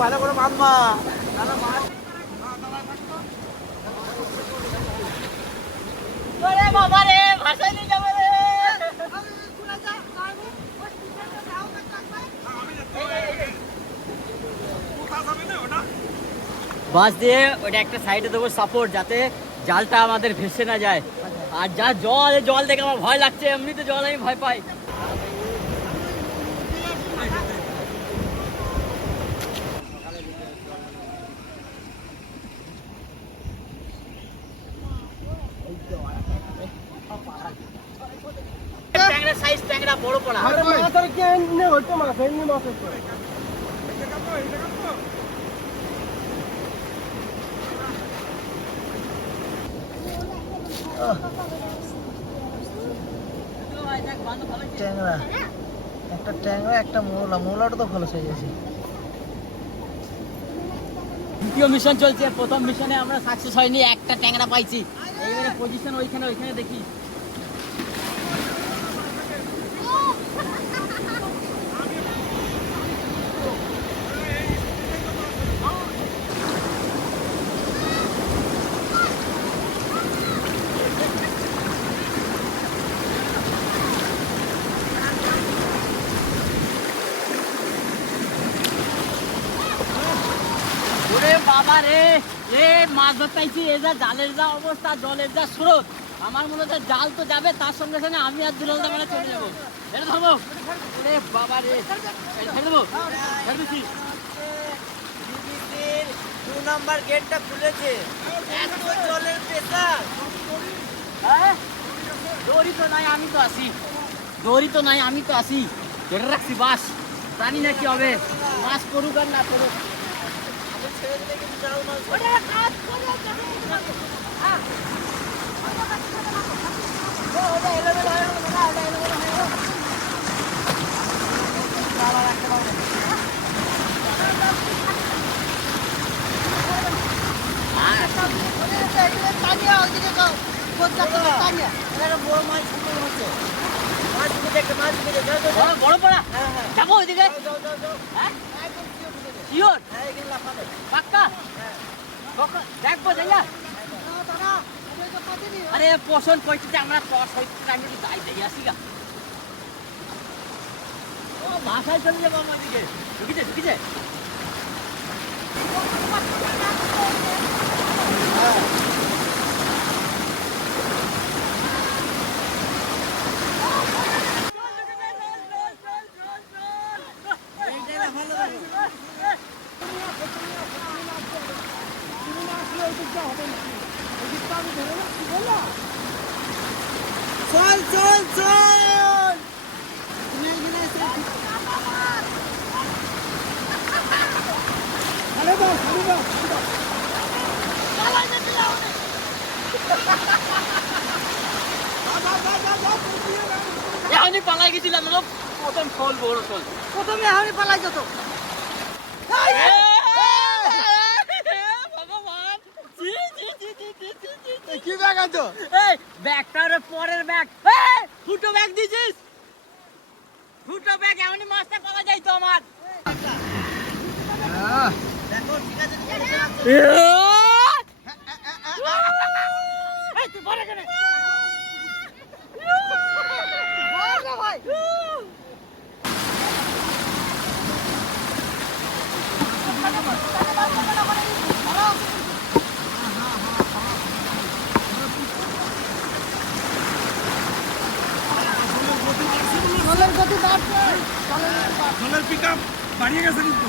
ভালো করে বাঁধবা মাছ বাবা রে ভাষায় নিয়ে যাবে রে। কোথা যাবে না ওটা বাস দিয়ে ওটা একটা সাইডে দেবো সাপোর্ট যাতে জালটা আমাদের ভেসে না যায়। আর যা জল জল দেখে আমার ভয় লাগছে এমনিতে জল আমি ভয় পাই ট্যাংরা সাইজ ট্যাংরা। একটা ট্যাংরা একটা মৌলা। মৌলাটা তো ভালো সাইজ আছে দ্বিতীয় মিশন চলছে। প্রথম মিশনে আমরা সাকসেস হয়নি। একটা ট্যাংরা পাইছি। এইবারে পজিশন ওইখানে ওইখানে দেখি ওরে বাবা রে মাছ ধরতে আইছি এ যা জালের যা অবস্থা জলের যা স্রোত আমার মনে হচ্ছে জাল তো যাবে তার সঙ্গে সঙ্গে আমি আর দুলাল চলে যাব। এটা ধরবো? বাবা রে এটা ছেড়ে দেবো ছেড়ে দিচ্ছি দু নাম্বার গেটটা খুলেছে। এত জলের প্রেসার হ্যাঁ? দড়ি তো নাই আমি তো আসি দড়ি তো নাই আমি তো আসি ধরে রাখছি বাস। জানি না কি হবে। মাছ পড়ুক আর না পড়ুক ছেড়ে দিলে কিন্তু জাল মাছ ঢুকে দেখে মাছ ঢুকে দেখে যাও, যাও, যাও। বড় পড়া হ্যাঁ হ্যাঁ যাব ওইদিকে। হ্যাঁ হ্যাঁ হ্যাঁ দেখব যাইয়া আরে, পছন্দ করছি আমরা টস হইতে আমি একটু যাই যাই আসি গা। ও, বাসায় চলে যাব আমার দিকে ঢুকিছে ঢুকিছে এইটাই লাফালো চল চল চল তুমি এখানে এসে এখনই পালাই গেছিলাম লোক প্রথম ফল বড় ফল প্রথমে আমি পালাই যেত ভগবান জি, জি, জি, জি, জি, জি, জি, জি। কি ব্যাগ আছো এই ব্যাগটার ব্যাগ ফুটো ব্যাগ দিছিস ফুটো ব্যাগ এমনই মাছটা পাওয়া যায় আমার দেখো ঠিক গতি বল জলের পিক বাড়িয়ে গেছে কিন্তু।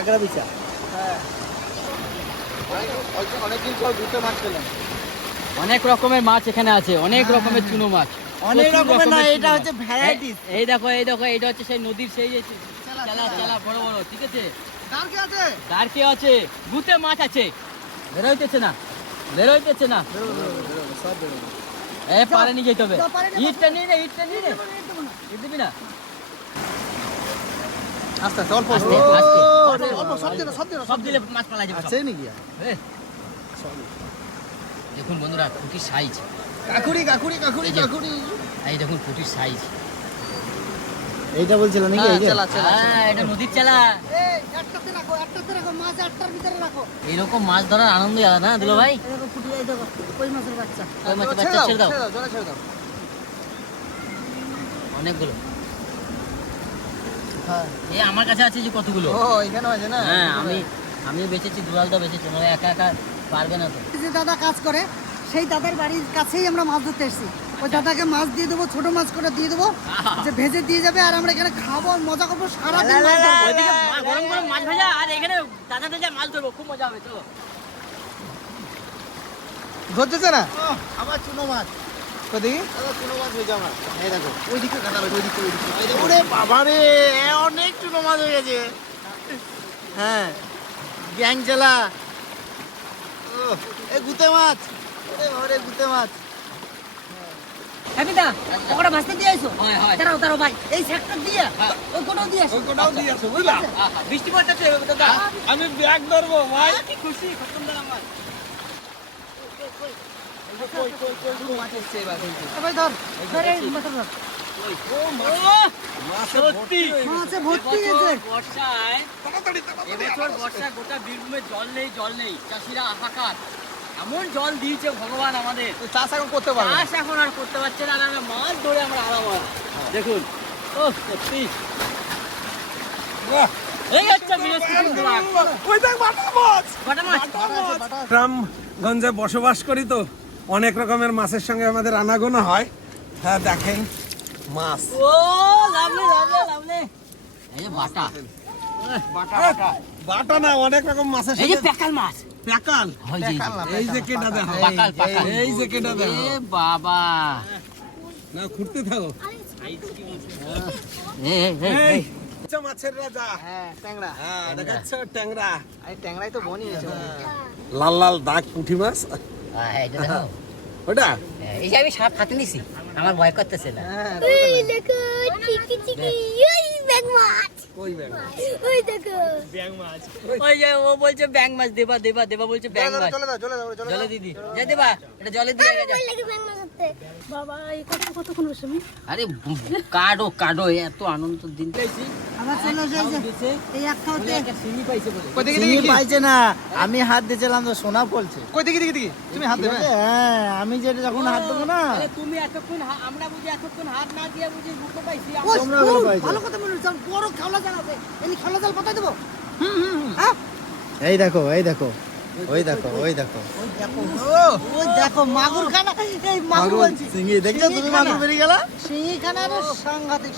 ঘাগরা বিচা অনেকদিন পর দুটো মাছ পেলাম অনেক রকমের মাছ এখানে আছে অনেক রকমের চুনো মাছ। অনেক রকমের না এটা হচ্ছে। ভ্যারাইটিস এই- দেখো এই দেখো এটা হচ্ছে সেই নদীর সেই যে চালা চালা বড় বড় ঠিক আছে? কার কি আছে? দাঁড়কে আছে? গুতে মাছ আছে। বেরোইতেছে না বেরোইতেছে না। সব বেরোবে। এ পারে নিয়ে যেতে হবে। ইটটা নিয়ে নে ইটটা নিয়ে নে। ইট দিবি না? আস্তে আস্তে অল্প আস্তে, আস্তে। অল্প সব দিন সব দিন সব দিলে মাছ পালা যাবে আছে নাকি এ। দেখুন বন্ধুরা পুটির সাইজ কাকুরি কাকুরি কাকুরি কাকুরি। এই দেখুন পুটির সাইজ এইটা বলছিল নাকি এই চালা হ্যাঁ এটা নদীর চালা। এই একটাতে রাখো একটাতে রাখো মাছ আটটার ভিতরে রাখো। এরকম মাছ ধরার আনন্দ আলাদা না দিল ভাই? এরকম ফুটে যাই দেখো কই মাছের বাচ্চা ওই মাছের বাচ্চা ছেড়ে দাও জলে ছেড়ে দাও অনেকগুলো হ্যাঁ। এই আমার কাছে আছে যে কতগুলো? ও এখানে আছে না? হ্যাঁ আমি আমি বেচেছি দুলালদা বেচেছি মানে একা একা পারবে না তো। যে দাদা কাজ করে সেই দাদার বাড়ির কাছেই আমরা মাছ ধরতে এসেছি। ওই দাদাকে মাছ দিয়ে দেবো ছোট মাছ করে দিয়ে দেবো যে ভেজে দিয়ে যাবে আর আমরা এখানে খাব আর মজা করব সারাদিন গরম গরম মাছ ভাজা আর এখানে তাজা তাজা মাছ ধরবো খুব মজা হবে চলো ধরতেছে না? আবার চুনো মাছ। কদি আবার মাছ হয়ে যাবে এই দেখো ওইদিকে কাটা রয়েছে ওইদিকে ওইদিকে। ওরে বাবা রে অনেক চুনো মাছ হয়ে গেছে। হ্যাঁ গ্যাং চালা এ গুতে মাছ। ওরে গুতে মাছ। হ্যাপিদা ওটা ভাসতে দিয়ে আইসো হয় হয়। দাঁড়াও দাঁড়াও ভাই এই সেক্টর দিয়ে ওই কোটাও দিয়ে আসো। ওই কোটাও দিয়ে আসো বুঝলা? আহা, বৃষ্টি পড়তেছে দাদা আমি ব্যাগ ধরবো ভাই। কি খুশি আমার গোটা বীরভূমে জল নেই জল নেই। চাষিরা হাহাকার। এমন জল দিয়েছে ভগবান আমাদের। চাষ এখন করতে পারবে চাষ এখন আর করতে পারছে না আর আমরা মাছ ধরে আমরা আরাম দেখুন ও সত্যি। গ্রামগঞ্জে বসবাস করি তো। অনেক রকমের মাছের সঙ্গে আমাদের আনাগোনা হয়। হ্যাঁ দেখেন মাছ। ও লাভলে লাভলে লাভলে এই বাটা। বাটা বাটা। বাটা না অনেক রকম মাছের এই যে প্যাকাল মাছ। প্যাকাল এই যে কেটা দেখো পাকাল পাকাল। এই যে কেটা দেখো এ বাবা। না ঘুরতে থাকো। মাছের রাজা। হ্যাঁ ট্যাংরা। হ্যাঁ দেখাচ্ছ ট্যাংরা। এই ট্যাংরাই তো বনি লাল লাল দাগ পুঁটি মাছ। ওটা? এই যে আমি সাপ হাতে নিছি। আমার ভয় করতেছে না। হ্যাঁ ওই দেখো। চিকি চিকি ওই ব্যাগ মাছ। ওই ব্যাগ ওই দেখো। ওই যে ও বলছে ব্যাং মাছ দেবা দেবা দেবা বলছে ব্যাং মাছ। চলে দাও চলে দাও চলে জলে দিদি যা দেবা এটা জলে দিয়ে যা। মাছ বাবা এই কত কতক্ষণ বসে আমি আরে কাটো কাটো এত আনন্দ দিন। পেয়েছি। আবার চলে এসে এই এই একটা হচ্ছে একটা পাইছে বলে। কই দেখি দেখি পাইছে না। আমি হাত দিয়েছিলাম তো সোনা বলছে কই দেখি দেখি দেখি। তুমি হাত দেবে? হ্যাঁ আমি যেটা যখন হাত দেবো না। তুমি এতক্ষণ আমরা বুঝি এতক্ষণ হাত না দিয়ে বুঝি বুকে পাইছি। ভালো কথা মনে হচ্ছে বড় খাওলা জাল আছে। এমনি খাওলা জাল কোথায় দেবো? হুম হুম হুম, হ্যাঁ? এই দেখো এই দেখো ওই দেখো ওই দেখো। ওই দেখো মাগুর খানা এই মাগুর বলছি। সিঙ্গি দেখছ তুমি মাগুর বেরিয়ে গেলা? শিঙি খানা আরে সাংঘাতিক।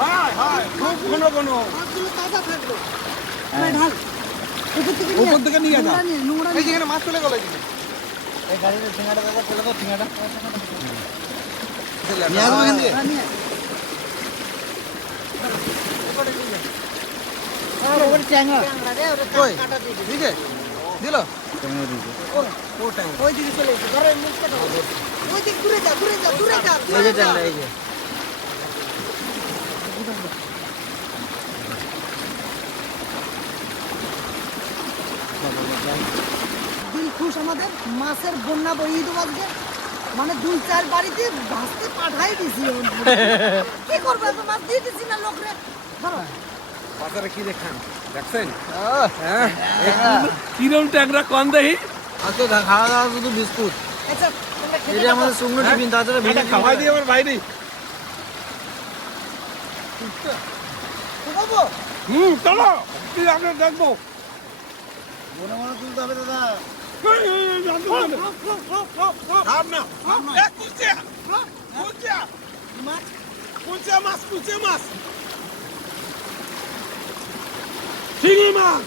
হয় হয় খুব ঘন ঘন। মাছগুলো তাজা থাকবে। ঢাল উপর থেকে নিয়ে যা। নোংরা এই নিয়ে। যেখানে মাছ চলে গেল এই গাড়িতে ঠেঙ্গাটা দাদা চলে দাও ঠেঙ্গাটা নিয়ে আসব এখান থেকে? দিল? ওই দিকে চলে ওই দিক দূরে যা দূরে যা দূরে যা এই যা এই যে। খুশ আমাদের মাছের বন্যা বইয়ে দেবো আজকে মানে দুই চার বাড়িতে ভাসতে পাঠাই দিছি কি করব এত মাছ দিয়ে দিছি না লোকরে? ধরো। বাজারে কি দেখান দেখছেন? হ্যাঁ? ট্যাংরা। কিরম ট্যাংরা? কম দেহি? আজকে খা- খাওয়া দাওয়া শুধু বিস্কুট। আচ্ছা তোমরা খেতে এটা আমাদের শুকনো টিফিন তাছাড়া এটা খাওয়াই দিয়ে আমার বাইরে। হুম চলো। কি আমরা দেখব। মনে মনে তুলতে হবে দাদা। মাছ কুচিয়া মাছ শিঙি মাছ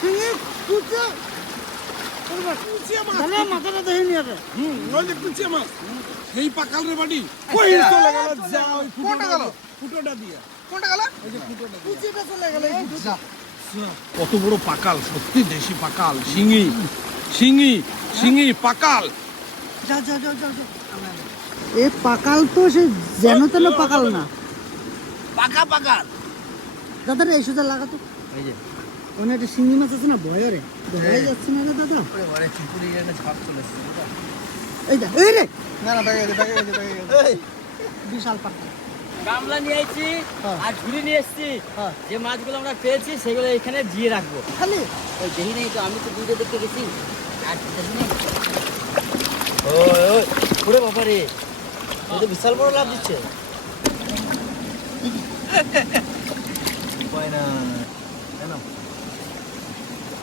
শিঙি কুচে কুচিয়া এই পাকাল রে বাড়ি কই চলে গেল যা ওই ফুটোটা গেল ফুটোটা দিয়ে কোনটা গেল ওই যে ফুটোটা। কুচিটা চলে গেল এই দুটো। কত বড় পাকাল সত্যি দেশি পাকাল শিঙি শিঙি শিঙি পাকাল। যা যা যা। এ পাকাল তো সে যেন তেন পাকাল না। পাকা পাকাল। দাদা রে এই সোজা লাগাতো এই যে। ওখানে একটা শিঙি মাছ আছে না ভয় রে। ভয় যাচ্ছে না রে দাদা। ওরে ওরে চিপুরি এনে ঝাপ চলে এই দা এই রে। না না বিশাল পাকাল। গামলা নিয়ে আইছি হ্যাঁ। আর ঝুড়ি নিয়ে এসছি। হ্যাঁ। যে মাছগুলো আমরা পেয়েছি সেগুলো এখানে দিয়ে রাখব। খালি? ওই দেখি নেই তো আমি তো দুটো দেখতে গেছি। আর ওরে বাবা রে। তো বিশাল বড় লাভ দিচ্ছে।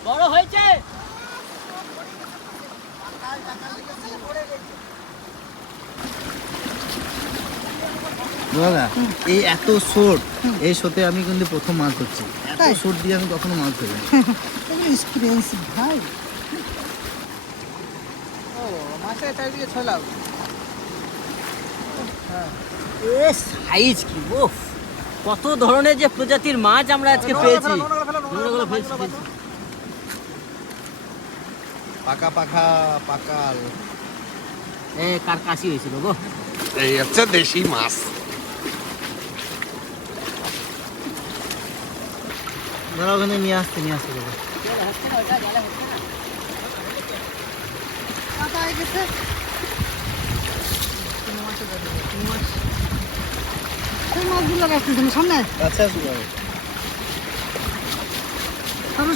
বড় হয়েছে। দাদা এই এত শোট এই শোতে আমি কিন্তু প্রথম মাছ ধরছি এত? শোট দিয়ে আমি কখনো মাছ ধরি এক্সপিরিয়েন্স ভাই। ও মাছের চারিদিকে ছলাও। এ সাইজ কি কত ধরনের যে প্রজাতির মাছ আমরা আজকে পেয়েছি। পাকা পাকা পাকাল। এ কার কাশি হয়েছিল গো? এই হচ্ছে দেশি মাছ। দাদা ওখানে নিয়ে আসতে নিয়ে আসতে মাছগুলো রাখতেছেন সামনে? আচ্ছা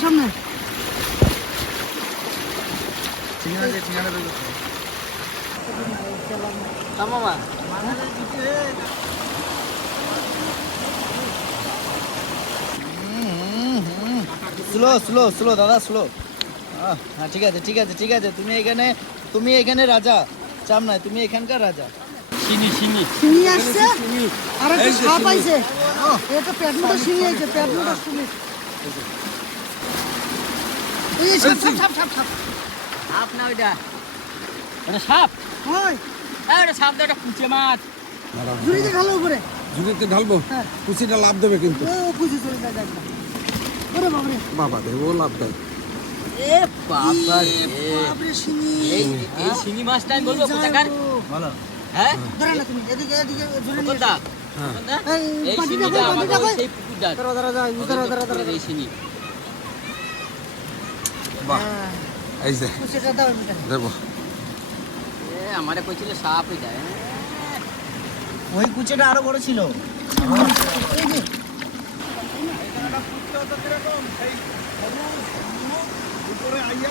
সামনে মামা স্লো স্লো স্লো দাদা স্লো হ্যাঁ ঠিক আছে ঠিক আছে ঠিক আছে। তুমি এখানে তুমি এখানে রাজা। চাপ নাই তুমি এখানকার রাজা। চিনি চিনি। শিঙি আসছে? আর একটা সাপ শিঙি। আইছে। এটা প্যাটমোটা শিঙি আইছে প্যাটমোটা শিঙি এই সাপ সাপ সাপ সাপ সাপ। সাপ না ওইটা। ওটা সাপ? হয় সাপ কুচে মাছ। ঝুড়িতে উপরে। ঢালবো? হ্যাঁ। কুচিটা লাভ দেবে কিন্তু। ও চলে যায় ওরে বাবারে বাবা দে ও লাভ দেয় এ বাবা রে বাপরে শিঙি এই এই শিঙি মাছটা আমি বলব কোথাকার? বলো। হ্যাঁ? ধরে না তুমি এদিকে এদিকে ধরে নিয়ে কোনটা? হ্যাঁ। এই এই শিঙিটা কই আমাকে পাটিটা ওই কই সেই পুকুরটা ধরো ধরো ধরো ধরো ধরো ধরো এই শিঙি বাহ। হ্যাঁ এই যে। কুচিটা দাও দেবো। এ আমারে কইছিল সাপ এটা হ্যাঁ। ওই কুচিটা আরও বড় ছিল। এই যে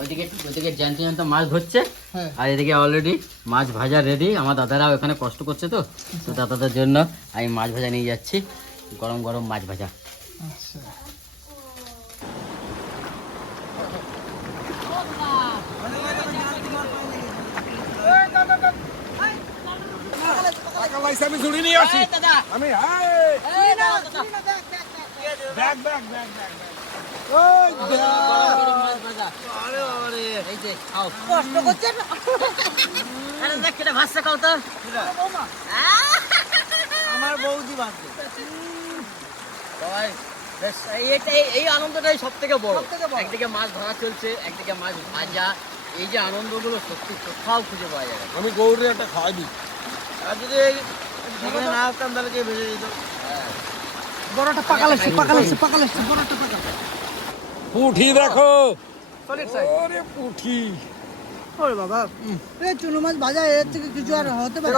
ওইদিকে ওইদিকে জ্যান্ত জ্যান্ত মাছ ধরছে। হ্যাঁ। আর এদিকে অলরেডি মাছ ভাজা রেডি আমার দাদারা ওখানে কষ্ট করছে তো। তো দাদাদের জন্য আমি মাছ ভাজা নিয়ে যাচ্ছি। গরম গরম মাছ ভাজা। আচ্ছা। পয়সা আমি ঝুড়ি নিয়ে আসি। আমি হাই ব্যাগ ব্যাগ ব্যাগ ব্যাগ ওই দেখ। মাছ ভাজা আরে বাবা রে এই কষ্ট করছেন আরে দেখ কেটে ভাসছে খাও তো। আমার বৌদি বাঁধবে এই- এটা- এই- এই আনন্দটাই সব থেকে বড়। একদিকে মাছ ধরা চলছে একদিকে মাছ ভাজা। এই যে আনন্দগুলো সত্যি কোথাও খুঁজে পাওয়া যায় না। আমি গৌরে একটা খাওয়াই দিই। আর যদি এখানে না আসতাম তাহলে কে ভেজে দিত বড়টা পাকাল আসছে পাকাল আসছে পাকাল আসছে বড়টা পাকাল পুঠি দেখো ওরে পুঠি ওরে বাবা এই চুনো মাছ ভাজা এর থেকে কিছু আর হতে পারে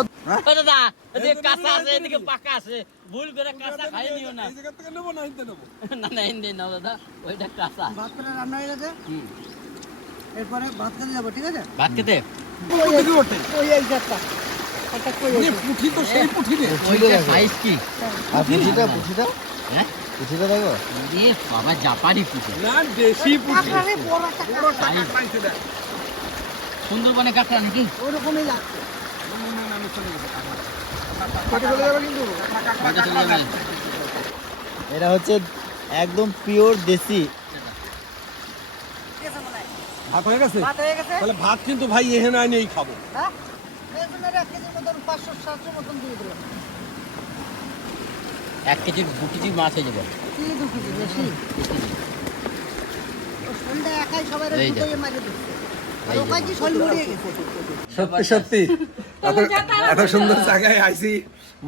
দাদা এদিকে কাঁচা আছে এদিকে পাকা আছে ভুল করে কাঁচা খাই নিও না এই জায়গা থেকে নেব না হিন্দে নেব না না হিন্দি নাও দাদা ওইটা কাঁচা ভাত করে রান্না হয়ে গেছে এরপরে ভাত খেতে যাব ঠিক আছে ভাত খেতে ওই ওই একটা। পুঠি তো সেই পুঠি রে। সাইজ কি? আর পুঁথিটা পুঁথিটা হ্যাঁ? পুঁথিটা দেখো। এ বাবা জাপানি পুঁটি না দেশি পুঠি। বড় টাকা। পাইছে দেখ। সুন্দরবনে কাঁকড়া নাকি? ওরকমই লাগছে। না, না, না, আমি চলে গেছি। কেটে ফেলে যাবে কিন্তু। আমাকে চলে যাবে। এটা হচ্ছে একদম পিওর দেশি। ভাত হয়ে গেছে? ভাত তাহলে ভাত কিন্তু ভাই এখানে আনিয়েই খাব। হ্যাঁ? এক পাঁচশো সাতশো মতন দিয়ে দিলাম। এক কেজি দু কেজি মাছ হয়ে যাবে। কি দু কেজি? বেশি একাই সবাই মারিয়ে দিচ্ছে। সত্যি সত্যি। এত সুন্দর জায়গায় আইছি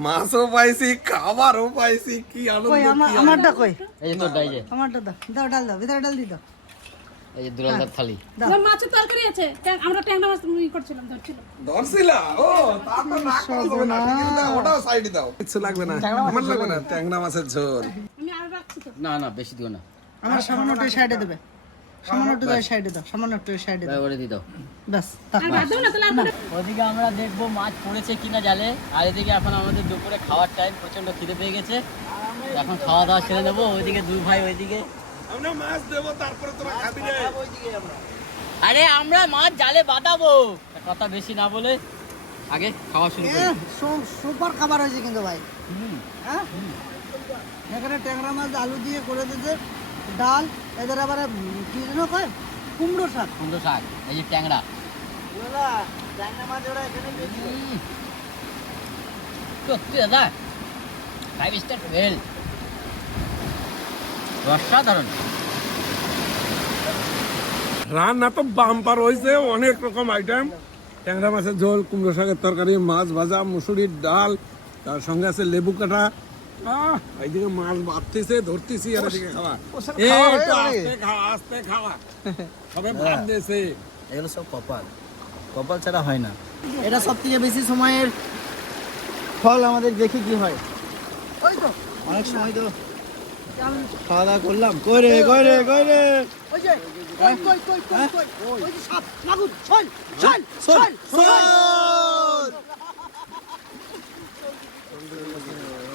মাছও পাইছি খাবারও পাইছি কি আনন্দ। আমারটা কই? এই তোর ডাই আমারটা দাও দাও ডাল দাও ভিতরে ডাল দি দাও। এই যে দুরান্দার থালি দাও। মাছের তরকারি আছে। আমরা ট্যাংরা মাছ ই করছিলাম ধরছিলাম? ধরছিলা ও তা তো না করা যাবে না ঠিক আছে, দাও, ওটাও সাইডে দাও। কিছু লাগবে না। আমার লাগবে না ট্যাংরা মাছের ঝোল। আমি আর রাখছি তো। না না বেশি দিও না। আমার সামান্য একটু সাইডে দেবে। সামান্য একটু সাইডে দাও সামান্য একটু সাইডে দাও। ওরে দিয়ে দাও। ব্যাস থাক। আর ভাত দেবো না তাহলে আর করে- ওদিকে আমরা দেখব মাছ পড়েছে কিনা জালে। আর এদিকে এখন আমাদের দুপুরে খাওয়ার টাইম প্রচণ্ড খিদে পেয়ে গেছে। এখন খাওয়া দাওয়া ছেড়ে দেবো ওইদিকে দুই ভাই ওইদিকে আমরা মাছ দেবো তারপরে তোরা খাবি রে। আরে আমরা মাছ জালে বাঁধাবো। কথা বেশি না বলে আগে খাওয়া শুরু করি। সুপার খাবার হয়েছে কিন্তু ভাই। হ্যাঁ? এখানে ট্যাংরা মাছ আলু দিয়ে করে দিতে ডাল এদের আবার কি যেন কয়? কুমড়ো শাক। কুমড়ো শাক এই যে ট্যাংরা। ট্যাংরা মাছ ওরা এখানে। সত্যি দাদা ফাইভ স্টার হোটেল অসাধারণ। রান্না তো বাম্পার হয়েছে অনেক রকম আইটেম ট্যাংরা মাছের ঝোল কুমড়ো শাকের তরকারি মাছ ভাজা মুসুরির ডাল তার সঙ্গে আছে লেবু কাটা। এইদিকে মাছ বাড়তেছে ধরতেছি আর এদিকে খাওয়া। আস্তে খাওয়া আস্তে খাওয়া। সবে ভাত দিয়েছে এগুলো সব কপাল। কপাল ছাড়া হয় না। এটা সব থেকে বেশি সময়ের ফল আমাদের দেখি কি হয়? ওই তো। অনেক সময় তো খাওয়া দাওয়া করলাম। কই রে কই রে কই রে? ওই যে কই কই কই কই কই? ওই যে সাপ মাগুর ছল ছল ছল ছল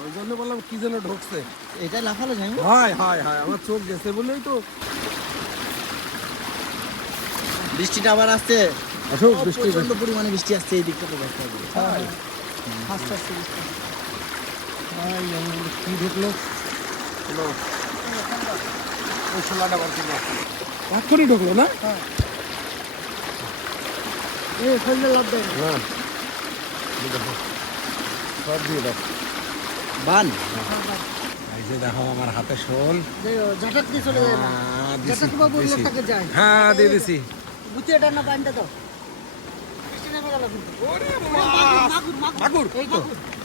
ওই জন্য বললাম কি যেন ঢুকছে। এটা লাফালো যাই হায় হায় হায় আমার চোখ গেছে বলেই তো। বৃষ্টিটা আবার আসছে। আসুক বৃষ্টি প্রচণ্ড পরিমাণে বৃষ্টি আসছে এই দিকটা তো দেখতে হবে। আস্তে আস্তে আস্তে। কি ঢুকলো? ওই এখনই ঢুকলো না? এ লাভ দেয় হ্যাঁ। সব দিয়ে দাও। বান। এই যে দেখো আমার হাতে শোল। যে দিয়ে চলে যায় না? বাবু। যায়। হ্যাঁ দিয়ে দিছি। দাও। মাগুর মাগুর এই তো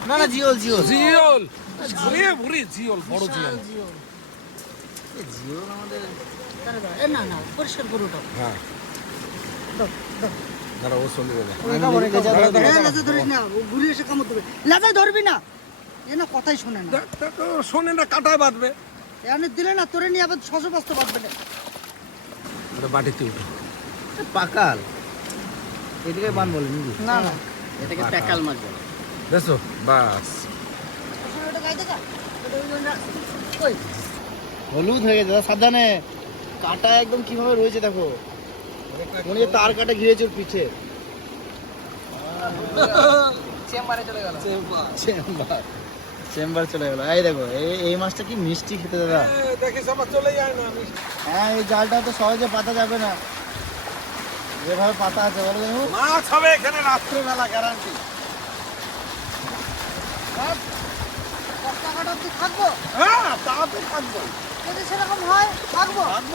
না না জিওল জিওল। জিওল। ভুরে ভুরে জিওল বড় জিওল। জিওল। আমাদের তাহলে দাও। এ না না পরিষ্কার করো ওটা। হ্যাঁ। দাও দাও দাঁড়া ও চলে যাবে এ লেজে ধরিস না ও ঘুরে এসে কামড় দেবে। লেজায় ধরবি না। এ না কথাই শোনে না। দেখ, দেখ, শোনে না কাটায় বাঁধবে। এখানে দিলে না তোরে নিয়ে আবার শশো বাঁচতে পারবে না বাটিতে উঠে। পাকাল। এদিকে বান বলে না না। এটাকে প্যাকাল মাছ বলে। দেখছ? বাস। হলুদ হয়ে গেছে দাদা সাবধানে। কাটা একদম কীভাবে রয়েছে দেখো। মনে তার কাটা ঘিরেছে ওর পিঠে। চেম্বারে চলে গেল। চেম্বার। চেম্বার। চলে গেল। এই দেখো এই মাছটা কি মিষ্টি খেতে দাদা। দেখিস আমার চলে যায় না হ্যাঁ এই জালটা তো সহজে পাতা যাবে না। যেভাবে পাতা আছে বলো দেখো। মাছ হবে এখানে রাত্রেবেলা গ্যারান্টি দশ থাকব? হ্যাঁ তা তো থাকব। যদি সেরকম হয় থাকব। থাকব।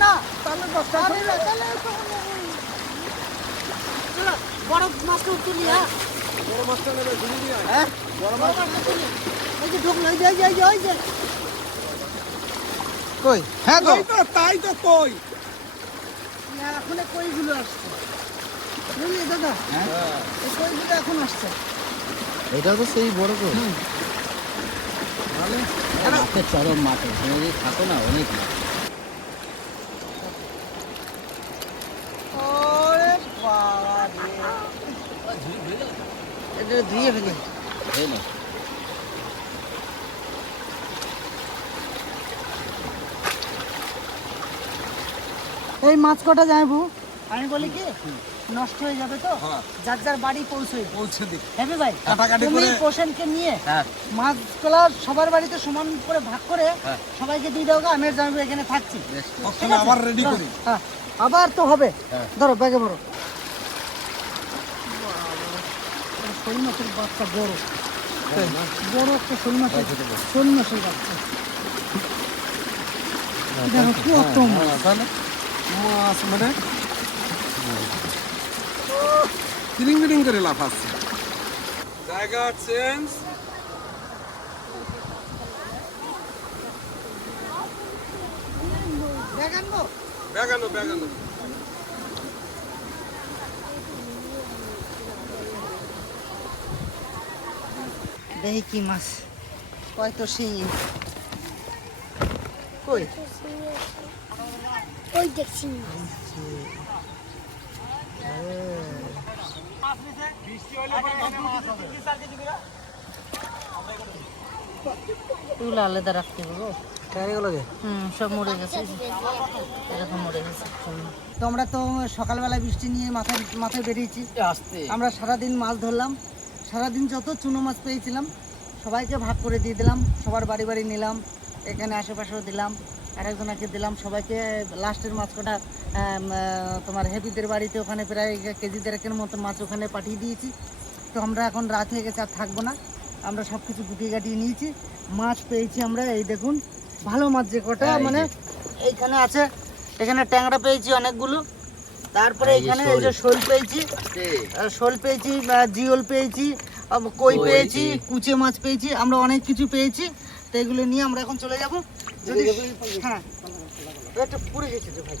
না তাহলে দশ টাকা তাহলে না, তাহলে তখন ওই- চলো, বড় মাছটা তুলি হ্যাঁ? বড় মাছটা নেবে ঘুরে দিয়ে হ্যাঁ? বড় মাছটা তুলি। ওই যে ঢুকলো ওই যে ওই যে, ওই যে ওই যে। কই? হ্যাঁ গো। তো তাই তো কই। এখন কইগুলো আসছে। বুঝলি দাদা? হ্যাঁ। এই কইগুলো এখন আসছে। এটা তো সেই বড় তো মাছের চরম মাছ এখানে যদি থাকো না অনেক বাবা এটা ধুয়ে ফেলি। এই নে। এই মাছ কটা যায় আমি বলি কি? নষ্ট হয়ে যাবে তো? হ্যাঁ। যার যার বাড়ি পৌঁছই পৌঁছে দিক হ্যাঁ ভাই? তুমি পোষণকে নিয়ে হ্যাঁ। মাছগুলা সবার বাড়িতে সমান করে ভাগ করে হ্যাঁ। সবাইকে দিয়ে দাও আমি জামাইবাবু এখানে থাকছি। আবার রেডি করি। হ্যাঁ। আবার তো হবে। হ্যাঁ। ধরো ব্যাগে বড় শোল মাছের বাচ্চা বড়। বড় একটা শোল মাছের শোল মাছের বাচ্চা। কত। হ্যাঁ, মাছ মানে কিরিং কিরিং করে লাফাচ্ছে জায়গা চেঞ্জ বেগানো বেগানো দেখি কি মাছ? কয় তো শিঙি? কই? ওই দেখছি? তুলে আলাদা রাখতে হবে হুম সব মরে গেছে। এরকম মরে গেছে। তো আমরা তো সকালবেলা বৃষ্টি নিয়ে মাথায় মাথায় বেরিয়েছি। আমরা সারাদিন মাছ ধরলাম। সারাদিন যত চুনো মাছ পেয়েছিলাম সবাইকে ভাগ করে দিয়ে দিলাম। সবার বাড়ি বাড়ি নিলাম। এখানে আশেপাশেও দিলাম আর আরেকজনকে দিলাম সবাইকে লাস্টের মাছ কটা তোমার হেপিদের বাড়িতে ওখানে প্রায় কেজি দেড়েকের মতো মাছ ওখানে পাঠিয়ে দিয়েছি। তো আমরা এখন রাত হয়ে গেছে আর থাকব না। আমরা সব কিছু গুটিয়ে গাটিয়ে নিয়েছি। মাছ পেয়েছি আমরা এই দেখুন ভালো মাছ যে কটা। মানে এইখানে আছে এখানে ট্যাংরা পেয়েছি অনেকগুলো। তারপরে এখানে এই যে শোল। পেয়েছি শোল পেয়েছি জিওল পেয়েছি কই, পেয়েছি কুচে মাছ পেয়েছি আমরা অনেক কিছু পেয়েছি। তো এগুলো নিয়ে আমরা এখন চলে যাব। যদি হ্যাঁ। পুড়ে গেছে তো ভাই।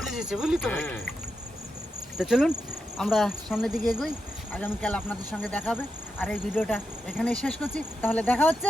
পুড়ে গেছে বুঝলি তো ভাই। তো চলুন আমরা সামনের দিকে এগোই। আগামীকাল আপনাদের সঙ্গে দেখাবে। আর এই ভিডিওটা এখানেই শেষ করছি। তাহলে দেখা হচ্ছে